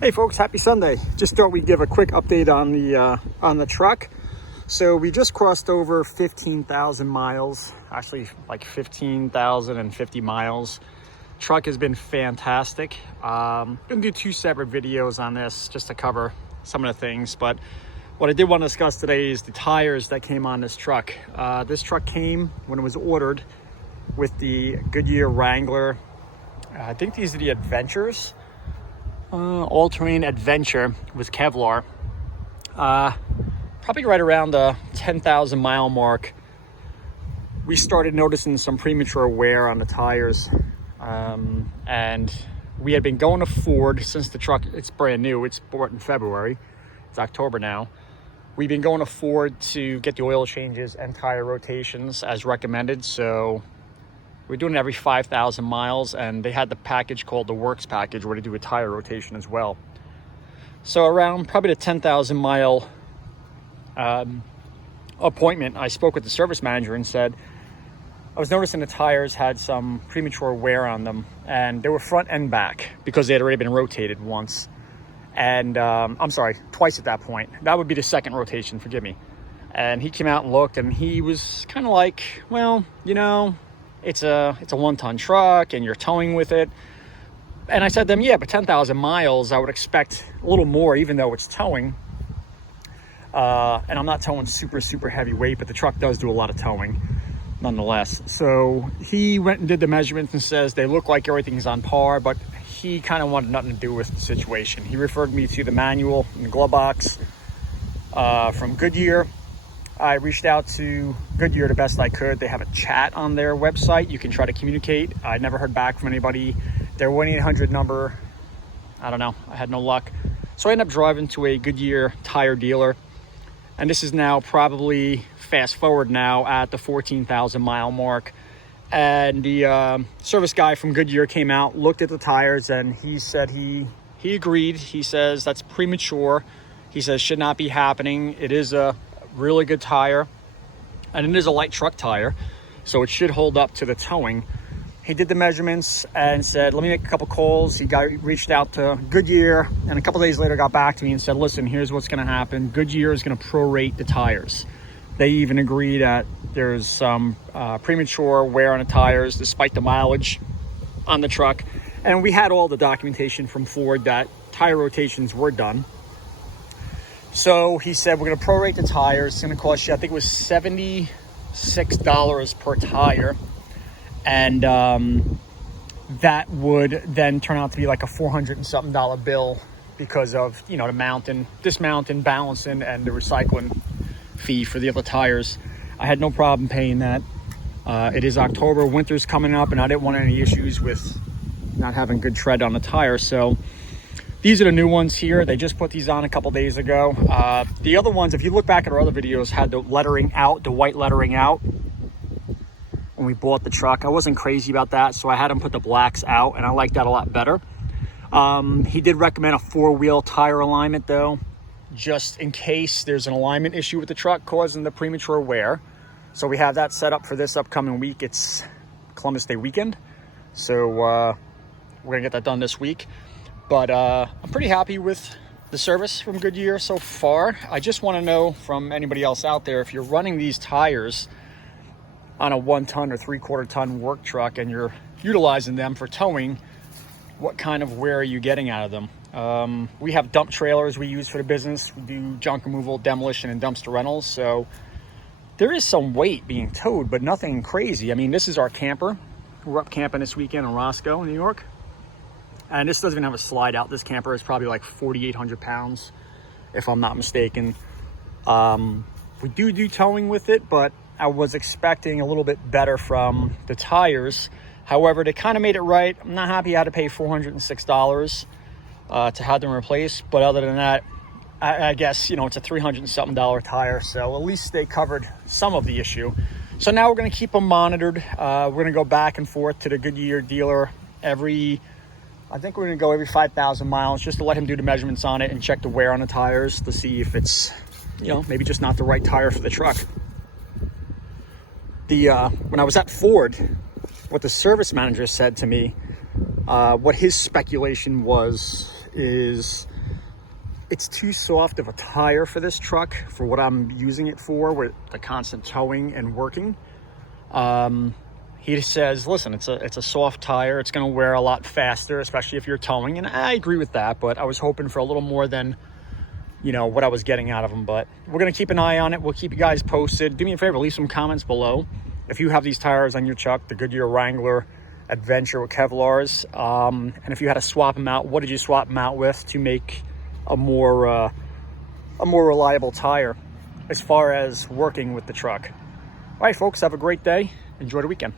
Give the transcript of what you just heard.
Hey folks, happy Sunday. Just thought we'd give a quick update on the truck. So we just crossed over 15,000 miles, actually like 15,050 miles. Truck has been fantastic. Gonna do two separate videos on this just to cover some of the things, but what I did want to discuss today is the tires that came on this truck. This truck came when it was ordered with the Goodyear Wrangler. I think these are the Adventures. All-terrain Adventure with Kevlar. Probably right around the 10,000 mile mark, we started noticing some premature wear on the tires. And we had been going to Ford since the truck, it's brand new, it's bought in February, it's October now. We've been going to Ford to get the oil changes and tire rotations as recommended. So we're doing it every 5,000 miles, and they had the package called the Works package where they do a tire rotation as well. So around probably the 10,000 mile appointment, I spoke with the service manager and said, I was noticing the tires had some premature wear on them, and they were front and back because they had already been rotated once. And I'm sorry, twice at that point. That would be the second rotation, forgive me. And he came out and looked, and he was kind of like, well, you know, it's a 1-ton truck and you're towing with it. And I said to them, yeah, but 10,000 miles, I would expect a little more, even though it's towing. And I'm not towing super heavy weight, but the truck does do a lot of towing nonetheless. So he went and did the measurements and says they look like everything's on par, but he kind of wanted nothing to do with the situation. He referred me to the manual in the glove box from Goodyear. I reached out to Goodyear the best I could. They have a chat on their website. You can try to communicate. I never heard back from anybody. Their 1-800 number, I don't know. I had no luck. So I ended up driving to a Goodyear tire dealer. And this is now probably, fast forward now, at the 14,000 mile mark. And the service guy from Goodyear came out, looked at the tires, and he said he agreed. He says that's premature. He says should not be happening. It is a really good tire, and it is a light truck tire, so it should hold up to the towing. He did the measurements and said, let me make a couple calls. He reached out to Goodyear, and a couple days later got back to me and said, listen, here's what's going to happen. Goodyear is going to prorate the tires. They even agree that there's some premature wear on the tires despite the mileage on the truck. And we had all the documentation from Ford that tire rotations were done. So he said, we're going to prorate the tires. It's going to cost you, I think it was $76 per tire. And that would then turn out to be like a $400 and something bill because of, you know, the mounting, dismounting, balancing, and the recycling fee for the other tires. I had no problem paying that. It is October, winter's coming up, and I didn't want any issues with not having good tread on the tire. So these are the new ones here. They just put these on a couple days ago. The other ones, if you look back at our other videos, had the lettering out, the white lettering out when we bought the truck. I wasn't crazy about that, so I had him put the blacks out, and I like that a lot better. He did recommend a 4-wheel tire alignment though, just in case there's an alignment issue with the truck causing the premature wear. So we have that set up for this upcoming week. It's Columbus Day weekend, so we're gonna get that done this week. But I'm pretty happy with the service from Goodyear so far. I just want to know from anybody else out there, if you're running these tires on a 1-ton or 3/4-ton work truck and you're utilizing them for towing, what kind of wear are you getting out of them? We have dump trailers we use for the business. We do junk removal, demolition, and dumpster rentals. So there is some weight being towed, but nothing crazy. I mean, this is our camper. We're up camping this weekend in Roscoe, New York. And this doesn't even have a slide out. This camper is probably like 4,800 pounds, if I'm not mistaken. We do towing with it, but I was expecting a little bit better from the tires. However, they kind of made it right. I'm not happy I had to pay $406 to have them replaced. But other than that, I guess, you know, it's a $300 and something tire. So at least they covered some of the issue. So now we're going to keep them monitored. We're going to go back and forth to the Goodyear dealer I think we're going to go every 5,000 miles just to let him do the measurements on it and check the wear on the tires to see if it's, you know, maybe just not the right tire for the truck. When I was at Ford, what the service manager said to me What his speculation is it's too soft of a tire for this truck for what I'm using it for, with the constant towing and working. He says, listen, it's a soft tire. It's going to wear a lot faster, especially if you're towing. And I agree with that, but I was hoping for a little more than, you know, what I was getting out of them. But we're going to keep an eye on it. We'll keep you guys posted. Do me a favor, leave some comments below if you have these tires on your truck, the Goodyear Wrangler Adventure with Kevlars. And if you had to swap them out, what did you swap them out with to make a more reliable tire as far as working with the truck? All right, folks, have a great day. Enjoy the weekend.